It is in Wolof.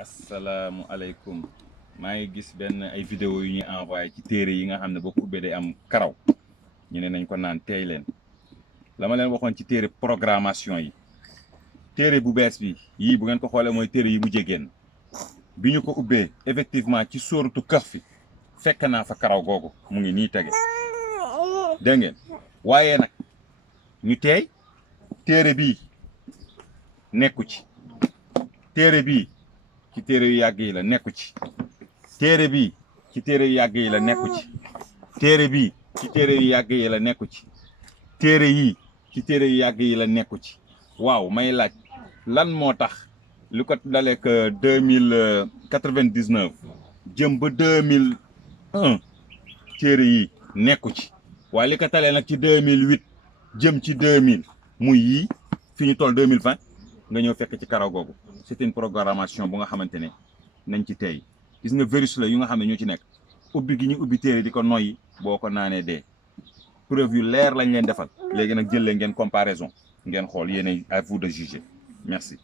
asalaamualeykum maa ngi gis benn ay vidéo yu ñuy envoyé ci téere yi nga xam ne boo ko ubbee day am karaw ñu ne nañ ko naan teey leen la ma leen waxoon ci téere programmation yi téere bu bees bi yii bu ngeen ko xoolee mooy téere yi mujjee génn bi ñu ko ubbee effectivement ci sóoratu Kahf fekk naa fa karaw googu mu ngi nii tege dégg ngeen waaye nag ñu teey téere bii nekku ci téere bii ci téere yu yàgg yi la nekku ci téere bii ci téere yu yàgg yi la nekku ci téere bii ci téere yu yàgg yi la nekku ci téere yii ci téere yu yàgg yi la nekku ci waaw may laaj lan moo tax li ko dalee que 2099 jëm ba 2001 téere yi nekku ci waaye li ko talee nag ci 2008 jëm ci 2000 muy yii fi ñu toll 2020 nga ñëw fekk ci karaw googu c'est une programmation bu nga xamante ne nañ ci tey gis nga virus la yu nga xam ne ñoo ci nekk ubbi gi ñu ubbi téere di ko noyyi boo ko naanee dee preuve yu leer lañ leen defal léegi nag jël leen ngeen comparaison ngeen xool yéen à vous de juger merci